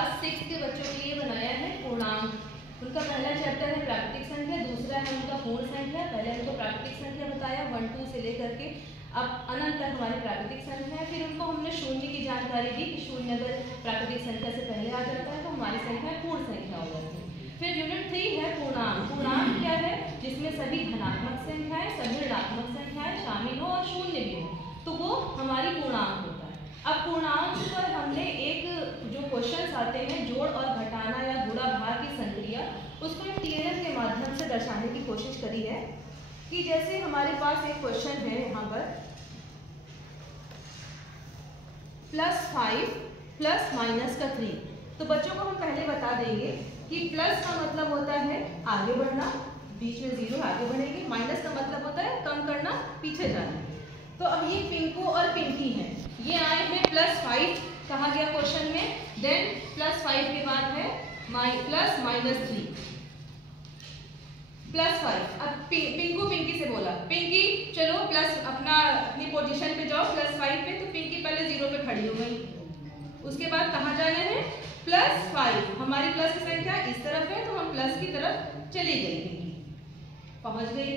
Class 6 के बच्चों के लिए बनाया है पूर्णांक। उनका पहला चैप्टर है प्राकृतिक संख्या, दूसरा है उनका पूर्ण संख्या। पहले उनको प्राकृतिक संख्या बताया 1 2 से लेकर के अब अनंत तक हमारी प्राकृतिक संख्या है। फिर उनको हमने शून्य की जानकारी दी कि शून्य अगर प्राकृतिक संख्या से पहले आ जाता है तो हमारी संख्या पूर्ण संख्या हो जाती है। फिर यूनिट 3 है पूर्णांक। पूर्णांक क्या है? जिसमें सभी धनात्मक संख्याएं, सभी ऋणात्मक संख्याएं शामिल हो और शून्य भी हो, तो वो हमारी पूर्णांक होता है। अब पूर्णांक पर हमने एक जो क्वेश्चंस आते हैं जोड़ और घटाना या गुणा भाग की संक्रिया, उसको एक टीएलएम के माध्यम से दर्शाने की कोशिश करी है कि जैसे हमारे पास एक क्वेश्चन है यहाँ पर +5 प्लस माइनस का 3। तो बच्चों को हम पहले बता देंगे कि प्लस का मतलब होता है आगे बढ़ना, बीच में 0 आगे बढ़ेंगे। माइनस का मतलब होता है कम करना, पीछे जाना। तो अब ये पिंकू और पिंकी हैं, ये आए हैं +5 कहा गया क्वेश्चन में। देन +5 के बाद है प्लस माइनस 3 +5। अब पिंकू पिंकी से बोला, पिंकी चलो प्लस अपनी पोजीशन पे जाओ +5 पे। तो पिंकी पहले 0 पे खड़ी हो गई। उसके बाद कहाँ जाना है? +5। हमारी प्लस की संख्या इस तरफ है तो हम प्लस की तरफ चली गई। पिंकी पहुंच गई।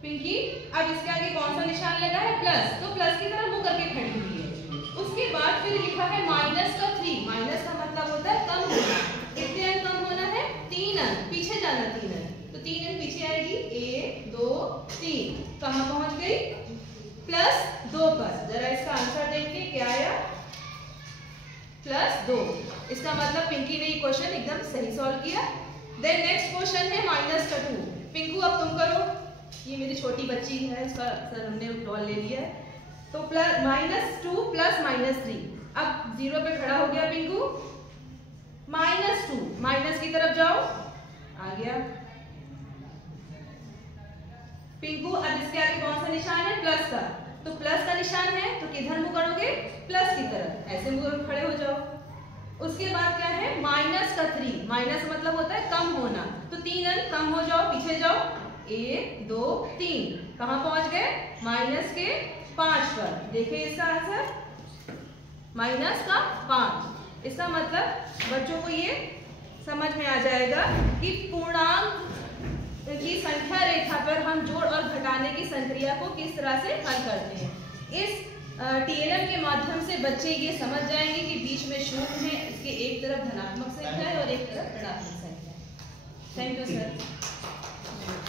पिंकी अब इसके आगे कौन सा निशान लगा है? प्लस, तो प्लस की तरफ मुंह करके खड़ी हुई है। उसके बाद फिर लिखा है माइनस का 3। माइनस का मतलब होता है कम होना। कितने अंक कम होना है? 3 अंक, पीछे जाना 3 अंक। तो 3 अंक पीछे आएगी, 1 2 3। कहाँ पहुंच गई? +2 पर। जरा इसका आंसर देखिए क्या आया? +2। इसका मतलब पिंकी ने ये क्वेश्चन एकदम सही सॉल्व किया। देन नेक्स्ट क्वेश्चन है -2। पिंकू अब तुम करो। ये मेरी छोटी बच्ची है, उसका सर हमने डॉल ले लिया है। तो -2 प्लस -3। अब 0 पे खड़ा हो गया पिंकू। -2 माइनस की तरफ जाओ, आ गया पिंकू। अब इसके आगे कौन सा निशान है? प्लस का। तो प्लस का निशान है तो किधर मुंह करोगे? प्लस की तरफ, ऐसे मुंह खड़े हो जाओ। उसके बाद क्या है? माइनस का 3। माइनस मतलब होता है कम होना। तो 3 अंक कम हो जाओ, पीछे जाओ, 1 2 3। कहाँ पहुंच गए? माइनस के 5 पर। देखिए इसका आंसर -5। इसका मतलब बच्चों को ये समझ में आ जाएगा कि पूर्णांक की संख्या रेखा पर हम जोड़ और घटाने की संक्रिया को किस तरह से हल करते हैं। इस टीएलएम के माध्यम से बच्चे ये समझ जाएंगे कि बीच में शून्य है, इसके एक तरफ धनात्मक संख्या है और एक तरफ ऋणात्मक संख्या है। Thank you sir.